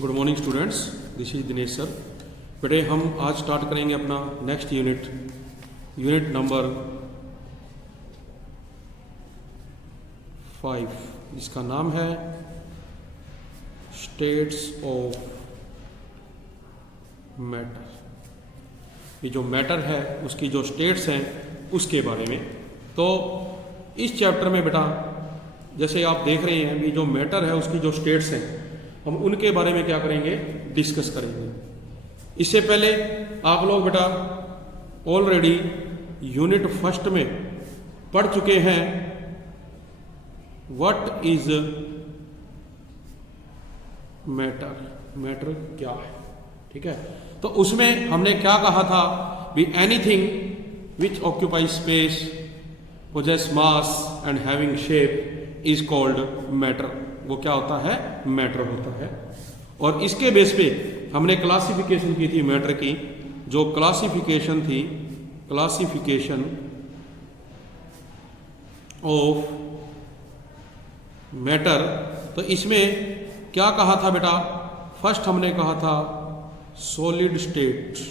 Good morning students, this is Dinesh sir. बेटे हम आज स्टार्ट करेंगे अपना नेक्स्ट यूनिट नंबर 5, जिसका नाम है स्टेट्स ऑफ मैटर। ये जो मैटर है उसकी जो स्टेट्स हैं उसके बारे में। तो इस चैप्टर में बेटा जैसे आप देख रहे हैं भी जो मैटर है उसकी जो स्टेट्स हैं हम उनके बारे में क्या करेंगे, डिस्कस करेंगे। इससे पहले आप लोग बेटा ऑलरेडी यूनिट फर्स्ट में पढ़ चुके हैं व्हाट इज मैटर क्या है, ठीक है। तो उसमें हमने क्या कहा था भी anything which occupy space, possess mass and having shape is called matter. वो क्या होता है, मैटर होता है। और इसके बेस पे हमने क्लासिफिकेशन की थी मैटर की। जो क्लासिफिकेशन थी, क्लासिफिकेशन ऑफ मैटर, तो इसमें क्या कहा था बेटा, फर्स्ट हमने कहा था सॉलिड स्टेट।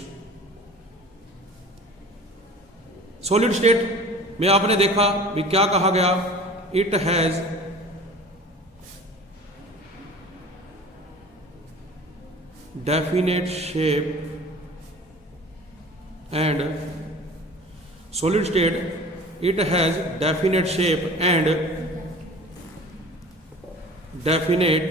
सॉलिड स्टेट में आपने देखा भी क्या कहा गया, it has definite shape and solid state, it has definite shape and definite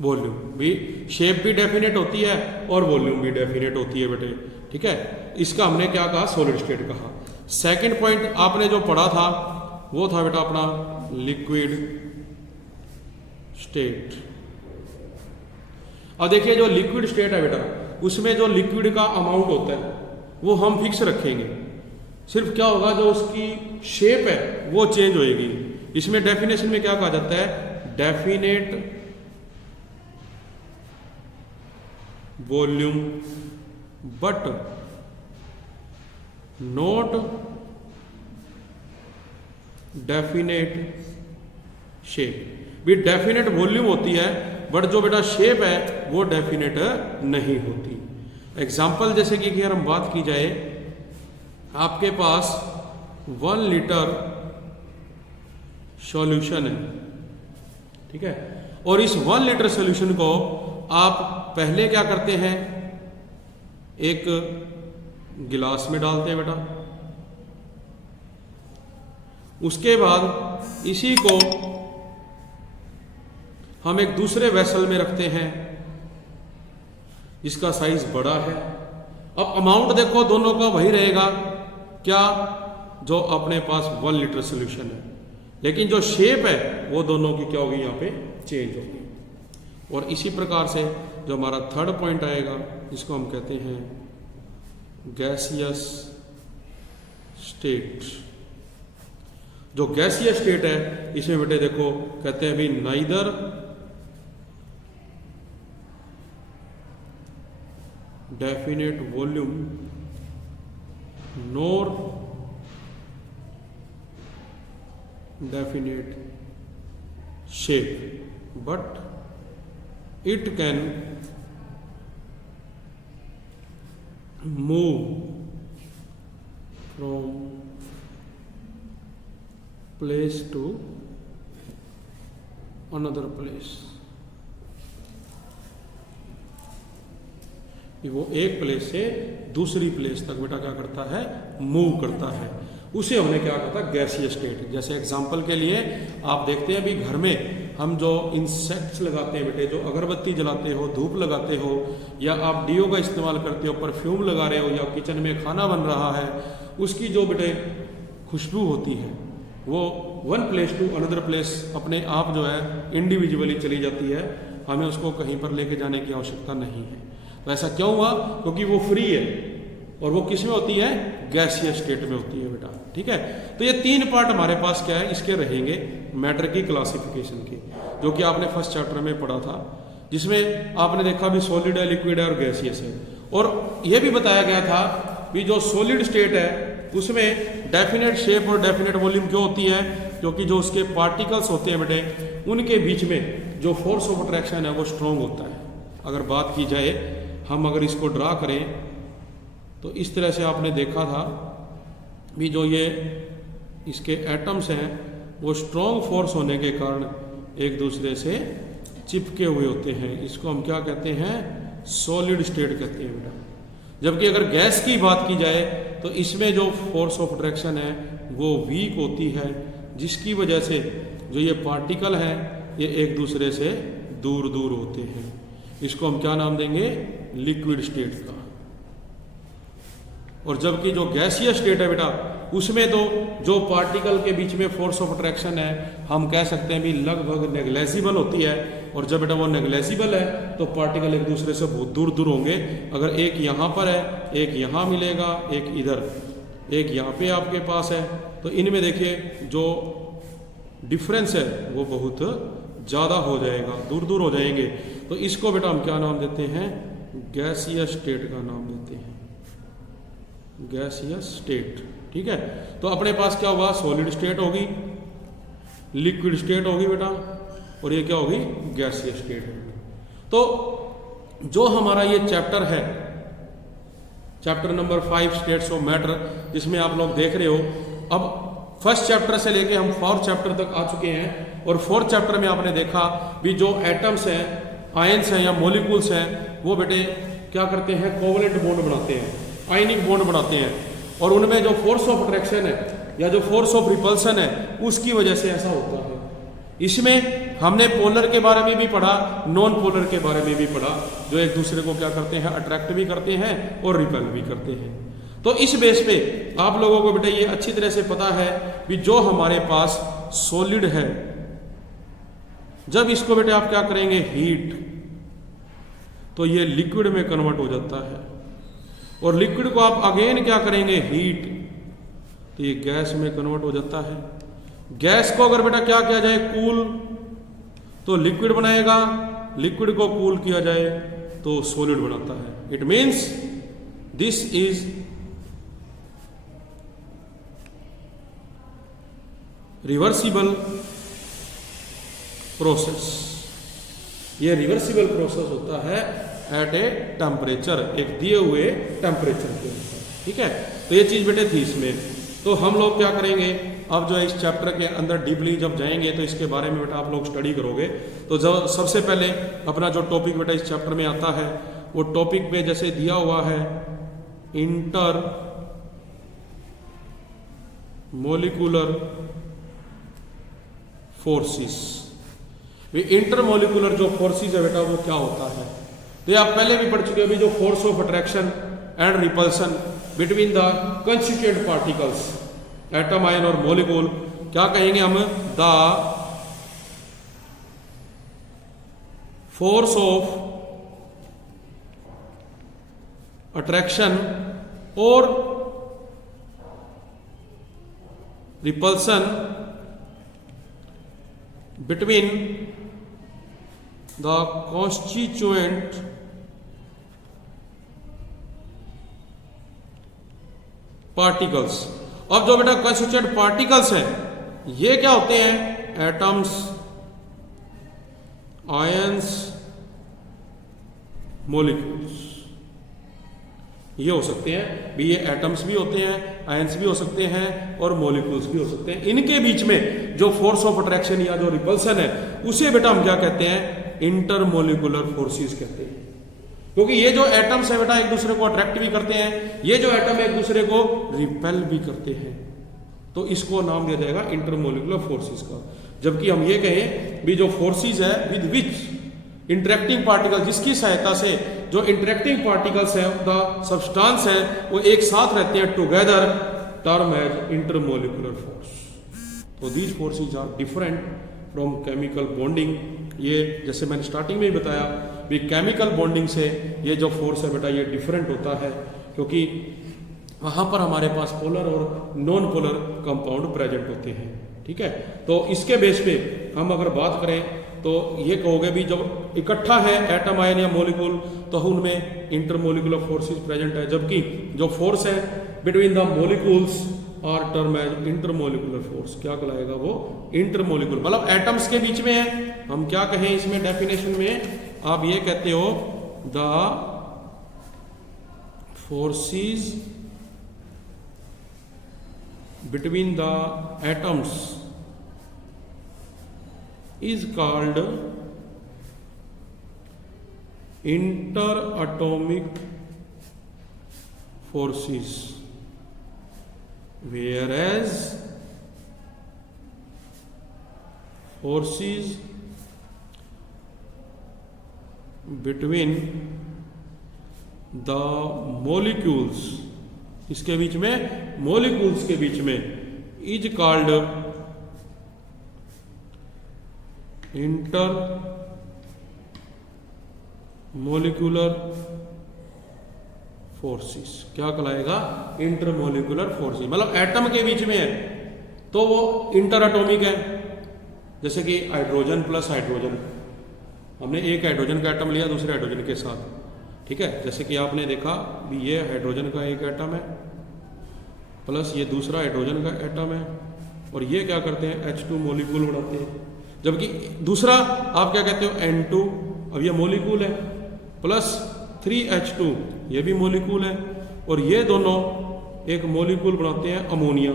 volume. भी शेप भी डेफिनेट होती है और वॉल्यूम भी डेफिनेट होती है बेटे, ठीक है। इसका हमने क्या कहा, सॉलिड स्टेट कहा। सेकंड पॉइंट आपने जो पढ़ा था वो था बेटा अपना लिक्विड स्टेट। अब देखिए जो लिक्विड स्टेट है बेटा उसमें जो लिक्विड का अमाउंट होता है वो हम फिक्स रखेंगे। सिर्फ क्या होगा, जो उसकी शेप है वो चेंज होएगी। इसमें डेफिनेशन में क्या कहा जाता है, definite volume but not definite shape. भी डेफिनेट वॉल्यूम होती है बट जो बेटा शेप है वो डेफिनेट नहीं होती। एग्जाम्पल जैसे कि अगर हम बात की जाए, आपके पास 1 लीटर सॉल्यूशन है, ठीक है। और इस 1 लीटर सॉल्यूशन को आप पहले क्या करते हैं, एक गिलास में डालते हैं बेटा। उसके बाद इसी को हम एक दूसरे वेसल में रखते हैं जिसका साइज बड़ा है। अब अमाउंट देखो दोनों का वही रहेगा, क्या, जो अपने पास 1 लीटर सॉल्यूशन है, लेकिन जो शेप है वो दोनों की क्या होगी, यहाँ पे चेंज होगी। और इसी प्रकार से जो हमारा थर्ड पॉइंट आएगा जिसको हम कहते हैं गैसियस स्टेट। जो गैसियस स्टेट है इसमें बेटे देखो कहते हैं भी neither definite volume nor definite shape but it can move from place to another place. वो एक प्लेस से दूसरी प्लेस तक बेटा क्या करता है, मूव करता है। उसे हमने क्या कहा था, गैसियस स्टेट। जैसे एग्जांपल के लिए आप देखते हैं अभी घर में हम जो इंसेक्ट्स लगाते हैं बेटे, जो अगरबत्ती जलाते हो, धूप लगाते हो, या आप डीओ का इस्तेमाल करते हो, परफ्यूम लगा रहे हो, या किचन में खाना बन रहा है, उसकी जो बेटे खुशबू होती है वो 1 प्लेस टू अनदर प्लेस अपने आप जो है इंडिविजुअली चली जाती है। हमें उसको कहीं पर लेके जाने की आवश्यकता नहीं है। तो ऐसा क्यों हुआ, क्योंकि वो फ्री है और वो किस में होती है, गैसियस स्टेट में होती है बेटा, ठीक है। तो ये 3 पार्ट हमारे पास क्या है, इसके रहेंगे मैटर की क्लासिफिकेशन के, जो कि आपने फर्स्ट चैप्टर में पढ़ा था, जिसमें आपने देखा भी सॉलिड है, लिक्विड है और गैसियस है। और यह भी बताया गया था भी जो सॉलिड स्टेट है उसमें डेफिनेट शेप और डेफिनेट वॉल्यूम क्यों होती है, क्योंकि जो उसके पार्टिकल्स होते हैं बेटे उनके बीच में जो फोर्स ऑफ अट्रैक्शन है वो स्ट्रॉन्ग होता है। अगर बात की जाए, हम अगर इसको ड्रा करें तो इस तरह से आपने देखा था भी जो ये इसके एटम्स हैं वो स्ट्रॉन्ग फोर्स होने के कारण एक दूसरे से चिपके हुए होते हैं। इसको हम क्या कहते हैं? सॉलिड स्टेट कहते हैं बेटा। जबकि अगर गैस की बात की जाए तो इसमें जो फोर्स ऑफ अट्रैक्शन है वो वीक होती है, जिसकी वजह से जो ये पार्टिकल हैं ये एक दूसरे से दूर दूर होते हैं। इसको हम क्या नाम देंगे? लिक्विड स्टेट का। और जबकि जो गैसीय स्टेट है बेटा, उसमें तो जो पार्टिकल के बीच में फोर्स ऑफ अट्रैक्शन है हम कह सकते हैं भी लगभग नेग्लेजिबल होती है। और जब बेटा वो नेग्लेजिबल है तो पार्टिकल एक दूसरे से बहुत दूर दूर होंगे। अगर एक यहाँ पर है, एक यहाँ मिलेगा, एक इधर, एक यहाँ पे आपके पास है, तो इनमें देखिए जो डिफरेंस है वो बहुत ज़्यादा हो जाएगा, दूर दूर हो जाएंगे। तो इसको बेटा हम क्या नाम देते हैं? गैसियस स्टेट का नाम देते हैं, गैसियस स्टेट। ठीक है, तो अपने पास क्या होगा? सॉलिड स्टेट होगी, लिक्विड स्टेट होगी बेटा, और ये क्या होगी? गैसियस स्टेट होगी। तो जो हमारा ये चैप्टर है, chapter number 5 states of matter, जिसमें आप लोग देख रहे हो, अब फर्स्ट चैप्टर से लेके हम 4th चैप्टर तक आ चुके हैं। और 4th चैप्टर में आपने देखा भी जो एटम्स हैं, आयंस हैं या मॉलिक्यूल्स हैं, वो बेटे क्या करते हैं? कोवलेंट बॉन्ड बनाते हैं, आयनिक बॉन्ड बनाते हैं, और उनमें जो फोर्स ऑफ अट्रैक्शन है या जो फोर्स ऑफ रिपल्सन है उसकी वजह से ऐसा होता है। इसमें हमने पोलर के बारे में भी पढ़ा, नॉन पोलर के बारे में भी पढ़ा, जो एक दूसरे को क्या करते हैं? अट्रैक्ट भी करते हैं और रिपेल भी करते हैं। तो इस बेस पे आप लोगों को बेटा ये अच्छी तरह से पता है कि जो हमारे पास सॉलिड है, जब इसको बेटे आप क्या करेंगे? हीट, तो ये लिक्विड में कन्वर्ट हो जाता है। और लिक्विड को आप अगेन क्या करेंगे? हीट, तो ये गैस में कन्वर्ट हो जाता है। गैस को अगर बेटा क्या किया जाए? कूल, तो लिक्विड बनाएगा, लिक्विड को कूल किया जाए तो सॉलिड बनाता है। It means this is reversible process. ये रिवर्सिबल प्रोसेस होता है एट ए टेम्परेचर, एक दिए हुए टेम्परेचर के ऊपर। ठीक है, तो ये चीज बेटे थी इसमें। तो हम लोग क्या करेंगे अब जो है इस चैप्टर के अंदर डीपली जब जाएंगे तो इसके बारे में बेटा आप लोग स्टडी करोगे। तो जब सबसे पहले अपना जो टॉपिक बेटा इस चैप्टर में आता है वो टॉपिक पे जैसे दिया हुआ है इंटर मोलिकुलर फोर्सेस। इंटरमोलिकुलर जो फोर्सेस है बेटा वो क्या होता है? तो ये आप पहले भी पढ़ चुके हो, जो force of attraction and repulsion between the constituent particles, atom, ion और मॉलिक्यूल, क्या कहेंगे हम? द फोर्स ऑफ अट्रैक्शन और repulsion between the constituent particles. अब जो बेटा कंस्टिट्यूएंट पार्टिकल्स हैं ये क्या होते हैं? एटम्स, आयंस, मॉलिक्यूल्स, ये हो सकते हैं भी। ये एटम्स भी होते हैं, आयंस भी हो सकते हैं और मॉलिक्यूल्स भी हो सकते हैं। इनके बीच में जो फोर्स ऑफ अट्रैक्शन या जो रिपल्सन है उसे बेटा हम क्या कहते हैं? इंटरमोलिकुलर फोर्सेस कहते हैं। क्योंकि ये जो एटम्स है बेटा एक दूसरे को अट्रैक्ट भी करते हैं, ये जो एटम एक दूसरे को रिपेल भी करते हैं, तो इसको नाम दिया जाएगा इंटरमोलिकुलर फोर्सेस का। जबकि हम ये कहें भी जो फोर्सेस है विद विच इंटरेक्टिंग पार्टिकल, जिसकी सहायता से जो इंटरेक्टिंग पार्टिकल्स है द सब्सटेंस है वो एक साथ रहते हैं together, term as intermolecular force. तो these forces are different from chemical bonding. ये जैसे मैंने स्टार्टिंग में ही बताया भी केमिकल बॉन्डिंग से ये जो फोर्स है बेटा ये डिफरेंट होता है, क्योंकि वहाँ पर हमारे पास पोलर और नॉन पोलर कंपाउंड प्रेजेंट होते हैं। ठीक है, तो इसके बेस पे हम अगर बात करें तो ये कहोगे भी जब इकट्ठा है एटम, आयन या मॉलिक्यूल तो उनमें इंटरमोलिकुलर फोर्सेस प्रेजेंट है। जबकि जो फोर्स है between the molecules are term as intermolecular force. क्या कहलाएगा वो? इंटरमोलिकुलर, मतलब एटम्स के बीच में है। हम क्या कहें इसमें डेफिनेशन में, आप ये कहते हो the forces between the atoms is called inter atomic forces, whereas forces between the molecules, इसके बीच में, molecules के बीच में, is called intermolecular फोर्सेस। क्या कहलाएगा? Intermolecular forces. मतलब एटम के बीच में है तो वो इंटर एटॉमिक है। जैसे कि हाइड्रोजन प्लस हाइड्रोजन, हमने एक हाइड्रोजन का एटम लिया दूसरे हाइड्रोजन के साथ, ठीक है। जैसे कि आपने देखा भी ये हाइड्रोजन का एक एटम है प्लस ये दूसरा हाइड्रोजन का एटम है, और ये क्या करते हैं? H2 मोलिक्यूल बनाते हैं। जबकि दूसरा आप क्या कहते हो? N2, अब ये मोलिक्यूल है, प्लस 3H2 ये भी मोलिक्यूल है, और ये दोनों एक मोलिक्यूल बनाते हैं अमोनिया।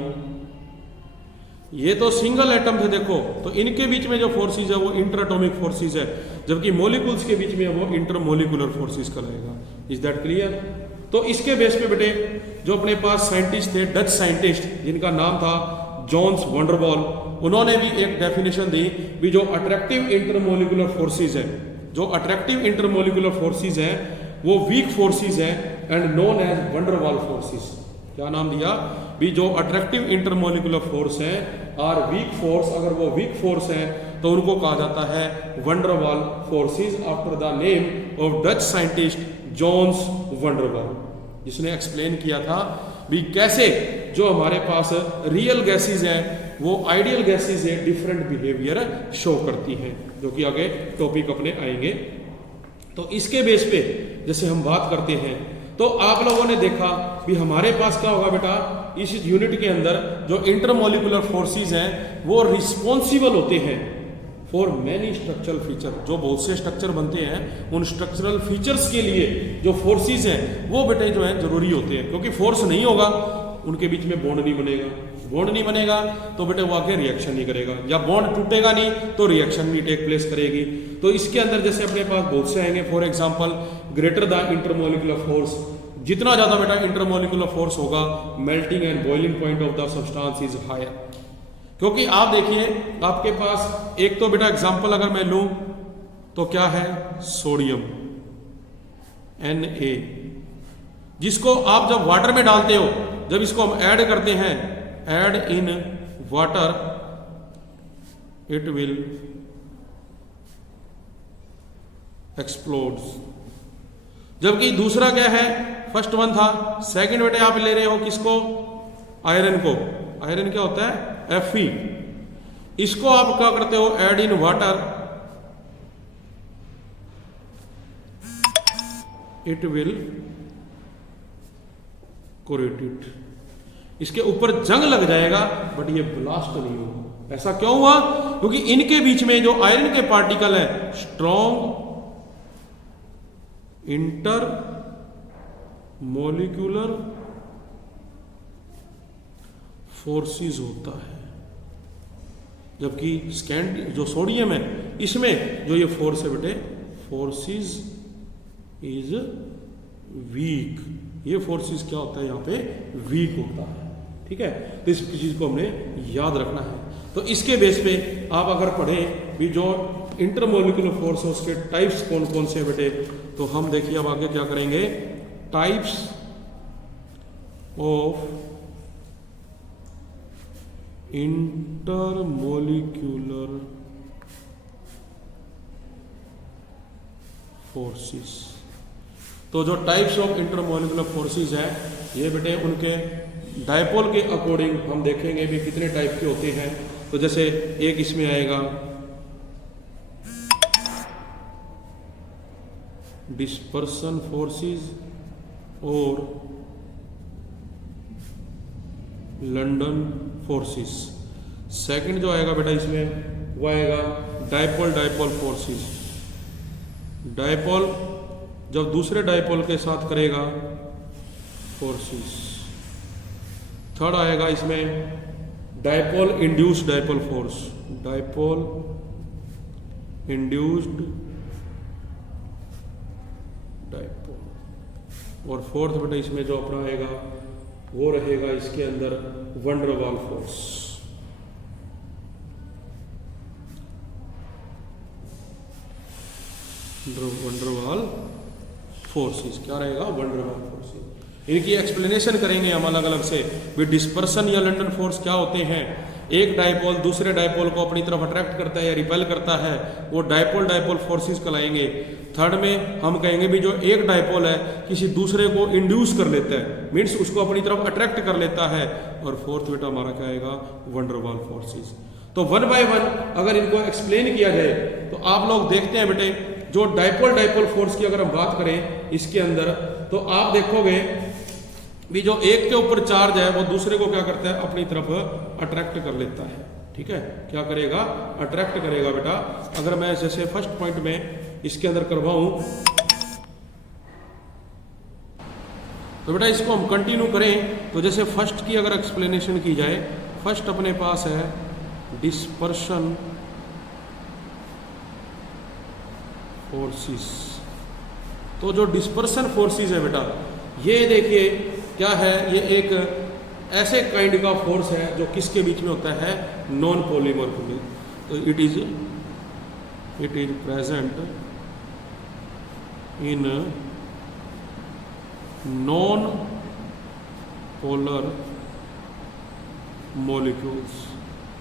ये तो सिंगल एटम थे देखो, तो इनके बीच में जो फोर्सेस है वो इंटर एटॉमिक फोर्सेस है, जबकि मोलिक्यूल्स के बीच में वो इंटरमोलिकुलर फोर्सेस कहलाएगा। Is that clear? तो इसके बेस पे बेटे जो अपने पास साइंटिस्ट थे, डच साइंटिस्ट जिनका नाम था जॉन्स वंडरवॉल, उन्होंने भी एक डेफिनेशन दी भी जो अट्रैक्टिव इंटरमोलिकुलर फोर्सेस है, जो अट्रैक्टिव इंटरमोलिकुलर फोर्सेस है वो वीक फोर्सेस है and known as van der Waals forces. क्या नाम दिया? भी जो अट्रैक्टिव इंटरमोलिकुलर फोर्स है आर वीक फोर्स, अगर वो वीक फोर्स है तो उनको कहा जाता है van der Waals forces, after the name of Dutch scientist Johannes van der Waals, जिसने एक्सप्लेन किया था भी कैसे जो हमारे पास रियल गैसेज हैं वो आइडियल गैसेज से डिफरेंट बिहेवियर शो करती हैं, जो कि आगे टॉपिक अपने आएंगे। तो इसके बेस पे जैसे हम बात करते हैं तो आप लोगों ने देखा भी हमारे पास क्या होगा बेटा, इस यूनिट के अंदर जो इंटरमोलिकुलर फोर्सेस हैं वो रिस्पॉन्सिबल होते हैं फॉर मैनी स्ट्रक्चरल फीचर। जो बहुत से स्ट्रक्चर बनते हैं उन स्ट्रक्चरल फीचर्स के लिए जो फोर्सेस हैं वो बेटे जो है जरूरी होते हैं, क्योंकि फोर्स नहीं होगा उनके बीच में बॉन्ड नहीं बनेगा, बॉन्ड नहीं बनेगा तो बेटे वो आगे रिएक्शन नहीं करेगा, या बॉन्ड टूटेगा नहीं तो रिएक्शन नहीं टेक प्लेस करेगी। तो इसके अंदर जैसे अपने पास बहुत से आएंगे, for example greater the intermolecular force, जितना ज्यादा बेटा इंटरमोलिकुलर फोर्स होगा melting and boiling point of the substance is higher. क्योंकि आप देखिए आपके पास एक तो बेटा एग्जांपल अगर मैं लूं तो क्या है, सोडियम Na, जिसको आप जब वाटर में डालते हो, जब इसको हम ऐड करते हैं, add in water it will explodes. जबकि दूसरा क्या है, फर्स्ट वन था, सेकंड बेटे आप ले रहे हो किसको, आयरन को। आयरन क्या होता है, Fe। इसको आप क्या करते हो, add in water it will corrode it. इसके ऊपर जंग लग जाएगा बट ये ब्लास्ट नहीं होगा। ऐसा क्यों हुआ, क्योंकि इनके बीच में जो आयरन के पार्टिकल है स्ट्रॉन्ग इंटर मोलिकुलर फोर्सेस होता है, जबकि स्कैंड जो सोडियम है इसमें जो ये फोर्स है बेटे, फोर्सेस इज वीक। ये फोर्सेस क्या होता है यहाँ पे, वीक होता है। ठीक है, तो इस चीज को हमने याद रखना है। तो इसके बेस पे आप अगर पढ़ें भी जो इंटरमोलिकुलर फोर्स है उसके टाइप्स कौन कौन से बेटे, तो हम देखिए अब आगे क्या करेंगे, टाइप्स ऑफ इंटरमोलिकुलर फोर्सेस। तो जो टाइप्स ऑफ इंटरमोलिकुलर फोर्सेस है ये बेटे उनके डायपोल के अकॉर्डिंग हम देखेंगे भी कितने टाइप के होते हैं। तो जैसे एक इसमें आएगा डिस्पर्सन फोर्सेस और लंडन फोर्सेस। सेकंड जो आएगा बेटा इसमें वो आएगा डायपोल डायपोल फोर्सेस। डायपोल जब दूसरे डायपोल के साथ करेगा फोर्सेस। थर्ड आएगा इसमें dipole induced dipole force. Dipole induced dipole. और फोर्थ बेटा इसमें जो अपना आएगा वो रहेगा इसके अंदर वंडर वाल फोर्स। वंडरवाल फोर्सेस क्या रहेगा? Van der Waals forces. इनकी एक्सप्लेनेशन करेंगे हम अलग अलग से भी डिस्पर्सन या लंडन फोर्स क्या होते हैं। एक डायपोल दूसरे डायपोल को अपनी तरफ अट्रैक्ट करता है या रिपेल करता है, वो डायपोल डायपोल फोर्सेस कहलाएंगे। थर्ड में हम कहेंगे भी जो एक डायपोल है किसी दूसरे को इंड्यूस कर लेता है, मीन्स उसको अपनी तरफ अट्रैक्ट कर लेता है। और फोर्थ बेटा हमारा क्या आएगा? Van der Waals forces. तो वन बाय वन अगर इनको एक्सप्लेन किया जाए तो आप लोग देखते हैं बेटे जो डायपोल डायपोल फोर्स की अगर हम बात करें इसके अंदर तो आप देखोगे भी जो एक के ऊपर चार्ज है वो दूसरे को क्या करता है? अपनी तरफ अट्रैक्ट कर लेता है। ठीक है, क्या करेगा? अट्रैक्ट करेगा बेटा। अगर मैं जैसे फर्स्ट पॉइंट में इसके अंदर करवाऊं तो बेटा इसको हम कंटिन्यू करें तो जैसे फर्स्ट की अगर एक्सप्लेनेशन की जाए, फर्स्ट अपने पास है डिस्पर्शन फोर्सेस। तो जो डिस्पर्सन फोर्सेस है बेटा ये देखिए क्या है? ये एक ऐसे काइंड का फोर्स है जो किसके बीच में होता है? नॉन पॉलीमर में। तो it is present in non polar molecules.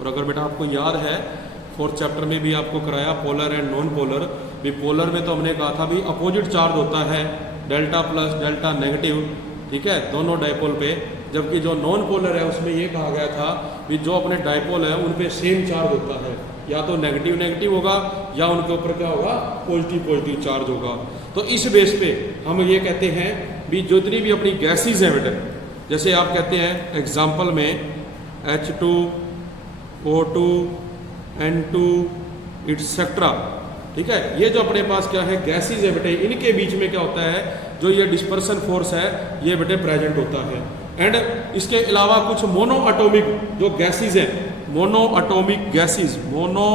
और अगर बेटा आपको याद है फोर्थ चैप्टर में भी आपको कराया पोलर एंड नॉन पोलर। भी पोलर में तो हमने कहा था भी अपोजिट चार्ज होता है, डेल्टा प्लस डेल्टा नेगेटिव, ठीक है, दोनों डायपोल पे। जबकि जो नॉन पोलर है उसमें ये कहा गया था कि जो अपने डायपोल है उन पे सेम चार्ज होता है, या तो नेगेटिव नेगेटिव होगा या उनके ऊपर क्या होगा? पॉजिटिव पॉजिटिव चार्ज होगा। तो इस बेस पे हम ये कहते हैं भी जितनी भी अपनी गैसेज हैं बेटा, जैसे आप कहते हैं एग्जाम्पल में H2, O2, N2 एटसेट्रा, ठीक है, ये जो अपने पास क्या है? गैसेज है बेटे, इनके बीच में क्या होता है? जो ये डिस्पर्सन फोर्स है ये बेटे प्रेजेंट होता है। एंड इसके अलावा कुछ मोनो एटॉमिक जो गैसेज हैं, mono atomic gases, mono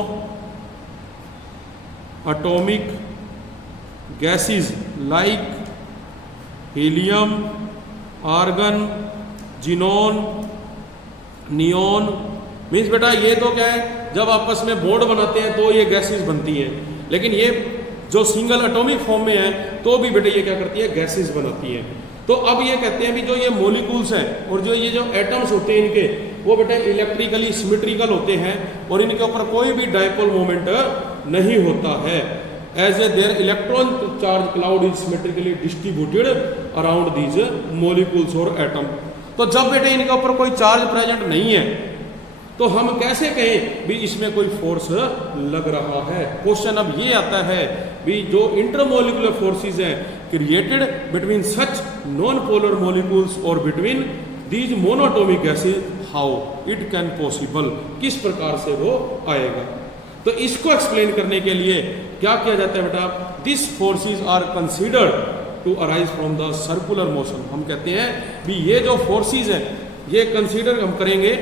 atomic gases like helium, argon, xenon, neon. Means बेटा ये तो क्या है? जब आपस में बॉन्ड बनाते हैं तो ये गैसेज बनती हैं, लेकिन ये जो सिंगल एटॉमिक फॉर्म में है तो भी बेटे ये क्या करती है? गैसेज बनाती है। तो अब ये कहते हैं भी जो ये मॉलिक्यूल्स हैं और जो ये जो एटम्स होते हैं इनके, वो बेटा इलेक्ट्रिकली सिमेट्रिकल होते हैं और इनके ऊपर कोई भी डायपोल मोमेंट नहीं होता है। As a their electron charge cloud is symmetrically distributed around these molecules और एटम। तो जब बेटे इनके ऊपर कोई चार्ज प्रेजेंट नहीं है तो हम कैसे कहें भी इसमें कोई फोर्स लग रहा है? क्वेश्चन अब ये आता है भी जो इंटरमोलिकुलर फोर्सेस हैं क्रिएटेड बिटवीन सच नॉन पोलर मॉलिक्यूल्स और between these monoatomic gases, how it can possible, किस प्रकार से वो आएगा? तो इसको एक्सप्लेन करने के लिए क्या किया जाता है बेटा? This forces are considered to arise from the circular motion. हम कहते हैं भी ये जो फोर्सेस हैं ये कंसिडर हम करेंगे।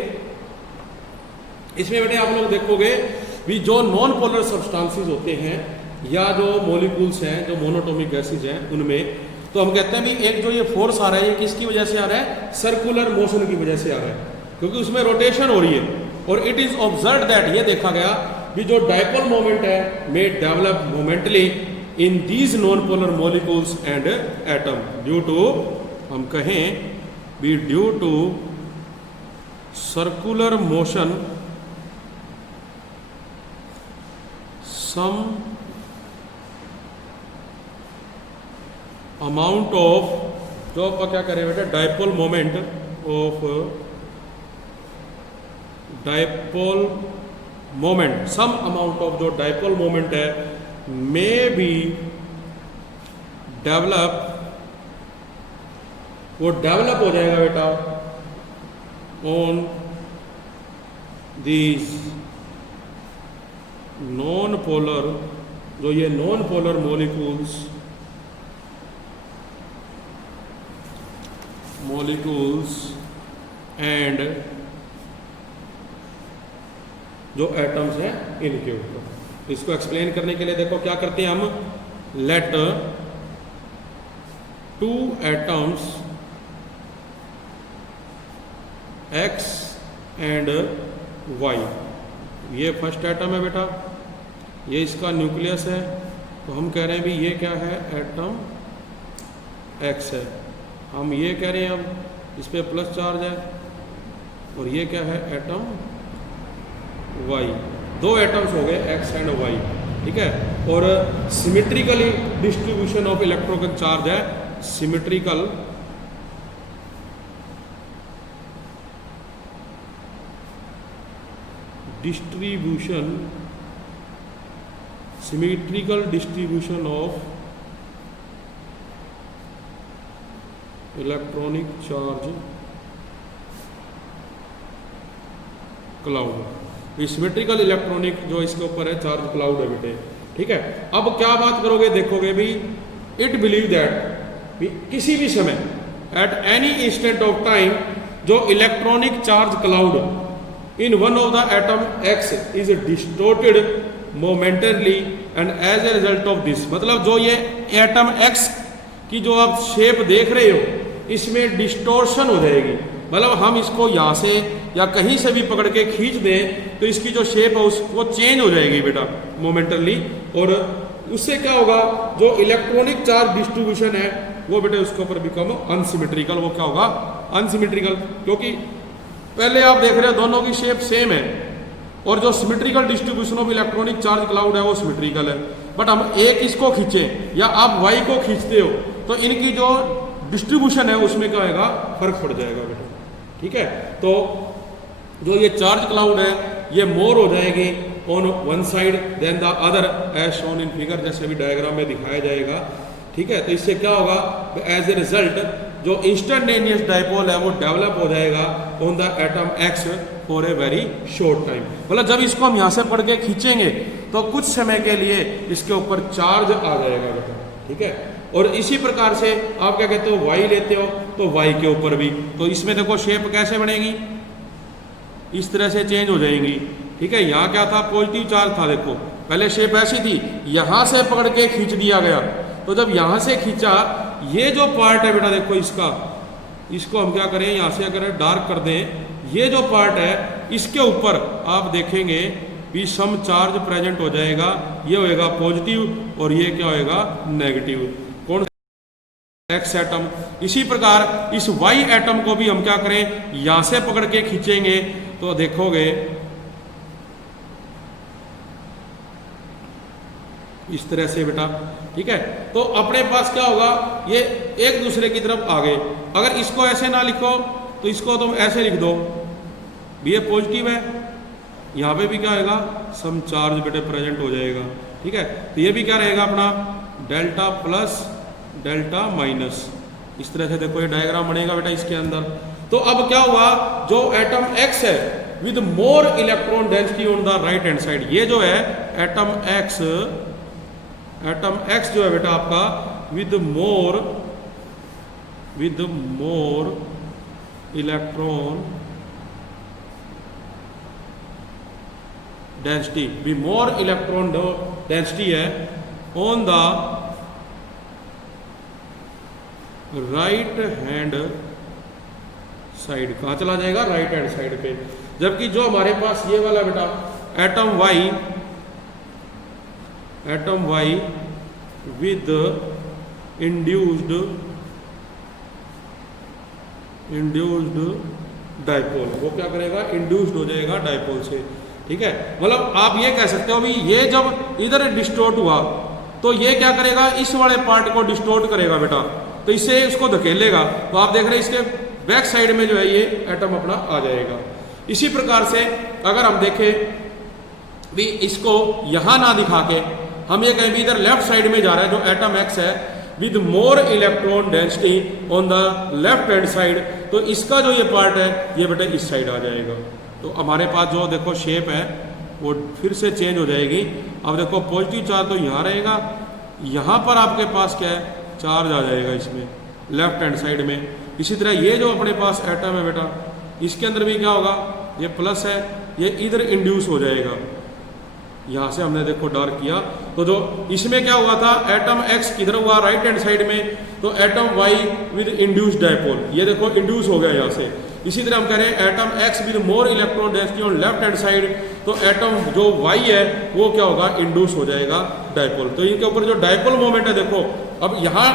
इसमें बेटे आप लोग देखोगे भी जो नॉन पोलर सब्सटेंसेस होते हैं या जो मॉलिक्यूल्स हैं, जो मोनोटॉमिक गैसेज हैं, उनमें तो हम कहते हैं भी एक जो ये फोर्स आ रहा है ये किसकी वजह से आ रहा है? सर्कुलर मोशन की वजह से आ रहा है, क्योंकि उसमें रोटेशन हो रही है। और इट इज ऑब्जर्व दैट, ये देखा गया भी जो डायपोल मोमेंट है may develop momentarily in these non polar molecules and atom due to, हम कहें भी due to circular motion some amount of, जो आप क्या करें बेटा? Dipole moment of dipole moment, some amount of जो डायपोल मोमेंट है मे बी डेवलप, वो डेवलप हो जाएगा बेटा on these non-polar, जो ये non-polar molecules एंड जो एटम्स हैं इनके ऊपर। इसको एक्सप्लेन करने के लिए देखो क्या करते हैं हम, let two atoms X and Y, ये फर्स्ट एटम है बेटा, ये इसका न्यूक्लियस है, तो हम कह रहे हैं भी ये क्या है, एटम एक्स है। हम ये कह रहे हैं अब इस पर प्लस चार्ज है, और ये क्या है, एटम वाई। दो एटम्स हो गए एक्स एंड वाई, ठीक है। और symmetrically distribution of electronic charge है, symmetrical distribution of electronic charge cloud. Symmetrical electronic जो इसके ऊपर है चार्ज क्लाउड है बेटे, ठीक है। अब क्या बात करोगे, देखोगे भी इट बिलीव दैट किसी भी समय at any instant of time जो electronic charge cloud in one of the atom x is distorted momentarily and as a result of this, मतलब जो ये एटम एक्स की जो आप शेप देख रहे हो इसमें डिस्टोर्शन हो जाएगी, मतलब हम इसको यहाँ से या कहीं से भी पकड़ के खींच दें तो इसकी जो शेप है उसको चेंज हो जाएगी बेटा मोमेंटरली, और उससे क्या होगा, जो इलेक्ट्रॉनिक चार्ज डिस्ट्रीब्यूशन है वो बेटे उसके ऊपर बिकम अनसिमेट्रिकल। वो क्या होगा, अनसिमेट्रिकल, क्योंकि पहले आप देख रहे हो दोनों की शेप सेम है, और जो symmetrical distribution of electronic charge cloud है वो सिमेट्रिकल है। बट हम एक इसको खींचें या आप वाई को खींचते हो तो इनकी जो डिस्ट्रीब्यूशन है उसमें क्या होगा, फर्क पड़ जाएगा बेटा, ठीक है। तो जो ये चार्ज क्लाउड है ये मोर हो जाएगी on one side then the other as shown in figure, जैसे भी डायग्राम में दिखाया जाएगा, ठीक है। तो इससे क्या होगा, एज ए रिजल्ट जो इंस्टेंटेनियस डायपोल है वो डेवलप हो जाएगा on the atom x for a very short time, मतलब जब इसको हम यहाँ से पढ़ के खींचेंगे तो कुछ समय के लिए इसके ऊपर चार्ज आ जाएगा बेटा, ठीक है। और इसी प्रकार से आप क्या कहते हो, वाई लेते हो तो वाई के ऊपर भी, तो इसमें देखो शेप कैसे बनेगी, इस तरह से चेंज हो जाएंगी, ठीक है। यहाँ क्या था, पॉजिटिव चार्ज था, देखो पहले शेप ऐसी थी, यहाँ से पकड़ के खींच दिया गया, तो जब यहाँ से खींचा ये जो पार्ट है बेटा देखो इसका, इसको हम क्या करें, यहाँ से अगर डार्क कर दें, ये जो पार्ट है इसके ऊपर आप देखेंगे भी सम चार्ज प्रेजेंट हो जाएगा, ये होएगा पॉजिटिव और ये क्या होएगा, नेगेटिव, कौन, एक्स एटम। इसी प्रकार इस वाई एटम को भी हम क्या करें, यहां से पकड़ के खींचेंगे तो देखोगे इस तरह से बेटा, ठीक है। तो अपने पास क्या होगा, ये एक दूसरे की तरफ आ गए। अगर इसको ऐसे ना लिखो तो इसको तुम ऐसे लिख दो, ये पॉजिटिव है, यहाँ पे भी क्या होगा, सम चार्ज बेटे प्रेजेंट हो जाएगा, ठीक है। तो ये भी क्या रहेगा अपना, डेल्टा प्लस डेल्टा माइनस, इस तरह से देखो ये डायग्राम बनेगा बेटा इसके अंदर। तो अब क्या हुआ, जो एटम एक्स है with more electron density on the right hand side, ये जो है एटम एक्स जो है बेटा आपका विद मोर इलेक्ट्रॉन डेंसिटी, भी मोर इलेक्ट्रॉन डेंसिटी है on the right hand side, कहाँ चला जाएगा, राइट हैंड साइड पे। जबकि जो हमारे पास ये वाला बेटा atom Y with induced dipole, वो क्या करेगा, इंड्यूस्ड हो जाएगा डायपोल से, ठीक है। मतलब आप ये कह सकते हो भी ये जब इधर डिस्टोर्ट हुआ तो ये क्या करेगा, इस वाले पार्ट को डिस्टोर्ट करेगा बेटा, तो इससे इसको धकेलेगा, तो आप देख रहे हैं इसके बैक साइड में जो है ये एटम अपना आ जाएगा। इसी प्रकार से अगर हम देखें भी इसको यहां ना दिखा के हम ये कहें भी इधर लेफ्ट साइड में जा रहा है, जो एटम एक्स है with more electron density on the left hand side, तो इसका जो ये पार्ट है ये बेटा इस साइड आ जाएगा। तो हमारे पास जो देखो शेप है वो फिर से चेंज हो जाएगी। अब देखो पॉजिटिव चार्ज तो यहाँ रहेगा, यहाँ पर आपके पास क्या है चार्ज आ जाएगा इसमें लेफ्ट हैंड साइड में। इसी तरह ये जो अपने पास एटम है बेटा इसके अंदर भी क्या होगा, ये प्लस है, ये इधर इंड्यूस हो जाएगा। यहाँ से हमने देखो डार्क किया, तो जो इसमें क्या हुआ था एटम एक्स किधर हुआ राइट हैंड साइड में, तो atom Y with induced dipole, ये देखो इंड्यूस हो गया यहाँ से। इसी तरह हम कह रहे हैं atom x with more electron density on left hand side, तो एटम जो वाई है वो क्या होगा इंड्यूस हो जाएगा डायपोल। तो इनके ऊपर जो डायपोल मोमेंट है देखो, अब यहाँ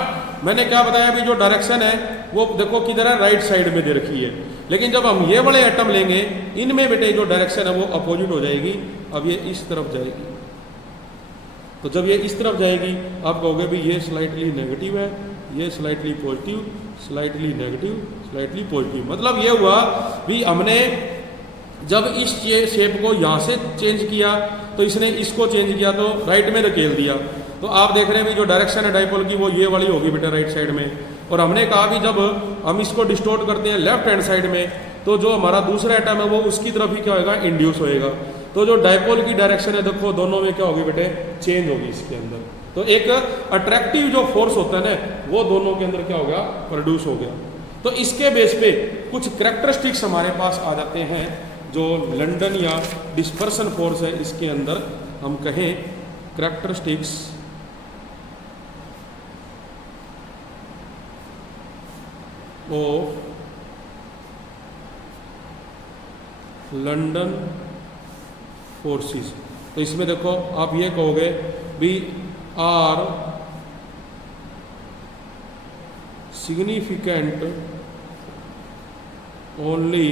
मैंने क्या बताया अभी जो डायरेक्शन है वो देखो किधर है राइट साइड में दे रखी है, लेकिन जब हम ये वाले एटम लेंगे इनमें बेटे जो डायरेक्शन है वो अपोजिट हो जाएगी। अब ये इस तरफ जाएगी, तो जब ये इस तरफ जाएगी आप कहोगे भी ये स्लाइटली नेगेटिव है, ये slightly positive, slightly negative, slightly positive. मतलब ये हुआ भी हमने जब इस शेप को यहाँ से चेंज किया तो इसने इसको चेंज किया तो राइट में धकेल दिया। तो आप देख रहे हैं भी जो डायरेक्शन है डायपोल की वो ये वाली होगी बेटा राइट साइड में। और हमने कहा भी जब हम इसको डिस्टोर्ट करते हैं लेफ्ट हैंड साइड में तो जो हमारा दूसरा एटम है वो उसकी तरफ ही क्या होगा इंड्यूस होएगा। तो जो डायपोल की डायरेक्शन है देखो दोनों में क्या होगी बेटे चेंज होगी इसके अंदर। तो एक अट्रैक्टिव जो फोर्स होता है ना वो दोनों के अंदर क्या हो गया प्रोड्यूस हो गया। तो इसके बेस पे कुछ कैरेक्टरिस्टिक्स हमारे पास आ जाते हैं जो लंदन या डिस्पर्सन फोर्स है इसके अंदर हम कहें कैरेक्टरिस्टिक्स ऑफ लंदन फोर्सेस। तो इसमें देखो आप ये कहोगे बी आर सिग्निफिकेंट ओनली,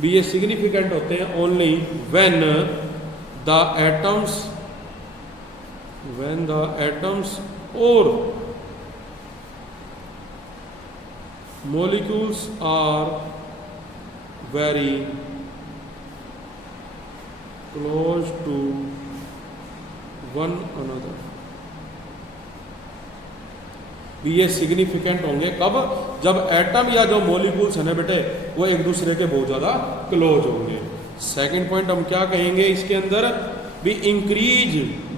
भी ये सिग्निफिकेंट होते हैं ओनली व्हेन द एटम्स और molecules are very close to one another। भी ये सिग्निफिकेंट होंगे कब, जब एटम या जो मॉलिक्यूल्स है ना बेटे वो एक दूसरे के बहुत ज्यादा क्लोज होंगे। सेकंड पॉइंट हम क्या कहेंगे इसके अंदर भी इंक्रीज,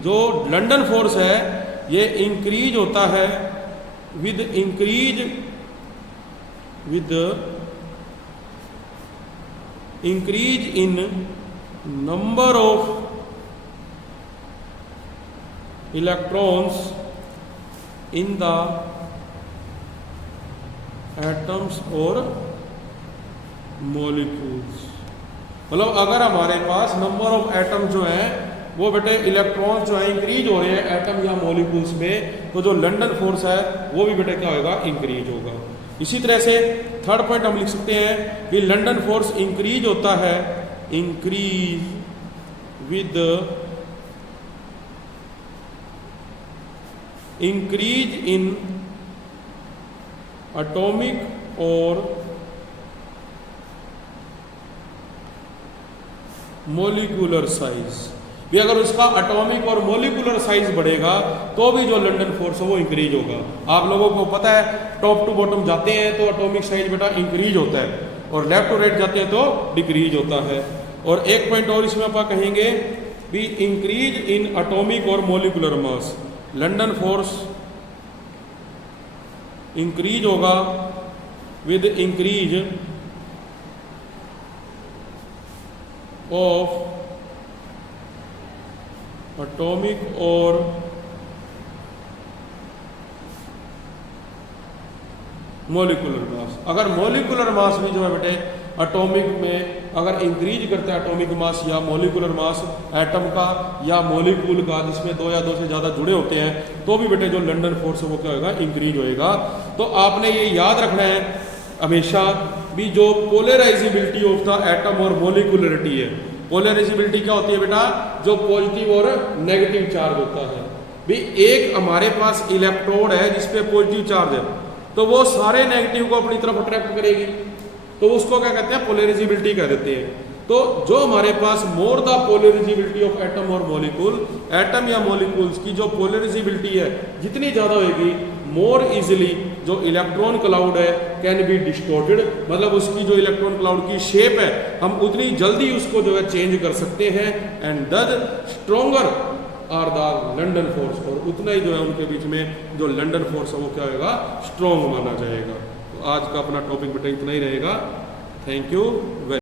जो लंदन फोर्स है ये इंक्रीज होता है with increase in number of electrons in the atoms और molecules। मतलब अगर हमारे पास नंबर ऑफ एटम जो है वो बेटे इलेक्ट्रॉन्स जो है इंक्रीज हो रहे हैं एटम या मॉलिक्यूल्स में, तो जो लंदन फोर्स है वो भी बेटे क्या होगा इंक्रीज होगा। इसी तरह से थर्ड पॉइंट हम लिख सकते हैं कि लंदन फोर्स इंक्रीज होता है increase with increase in atomic और मॉलिक्यूलर साइज भी। अगर उसका एटॉमिक और मॉलिक्यूलर साइज बढ़ेगा तो भी जो लंदन फोर्स है वो इंक्रीज होगा। आप लोगों को पता है टॉप टू बॉटम जाते हैं तो एटॉमिक साइज बेटा इंक्रीज होता है और लेफ्ट टू राइट जाते हैं तो डिक्रीज होता है। और एक पॉइंट और इसमें आप कहेंगे भी इंक्रीज इन एटॉमिक और molecular mass. London force increase होगा विद इंक्रीज ऑफ एटॉमिक और मॉलिक्यूलर मास। अगर मॉलिक्यूलर मास भी जो है बेटे एटॉमिक में अगर इंक्रीज करता है एटॉमिक मास या मॉलिक्यूलर मास एटम का या मॉलिक्यूल का जिसमें दो या दो से ज़्यादा जुड़े होते हैं तो भी बेटे जो लंदन फोर्स है वो क्या होगा इंक्रीज होएगा। तो आपने ये याद रखना है हमेशा भी जो पोलराइजेबिलिटी ऑफ द एटम और मॉलिक्यूलरिटी है। पोलराइजेबिलिटी क्या होती है बेटा, जो पॉजिटिव और नेगेटिव चार्ज होता है। भी एक हमारे पास इलेक्ट्रोड है जिसपे पॉजिटिव चार्ज है तो वो सारे नेगेटिव को अपनी तरफ अट्रैक्ट करेगी, तो उसको क्या कहते हैं पोलराइजेबिलिटी कह देते हैं। तो जो हमारे पास more the polarizability of atom और मॉलिक्यूल, एटम या मॉलिक्यूल्स की जो पोलराइजेबिलिटी है जितनी ज़्यादा होगी, मोर इजीली जो इलेक्ट्रॉन क्लाउड है कैन बी डिस्टॉर्टेड, मतलब उसकी जो इलेक्ट्रॉन क्लाउड की शेप है हम उतनी जल्दी उसको जो है चेंज कर सकते हैं। And the stronger are the London force, और उतना ही जो है उनके बीच में जो लंडन फोर्स है वो क्या होगा, स्ट्रॉन्ग माना जाएगा। तो आज का अपना टॉपिक बेटा इतना ही रहेगा। Thank you.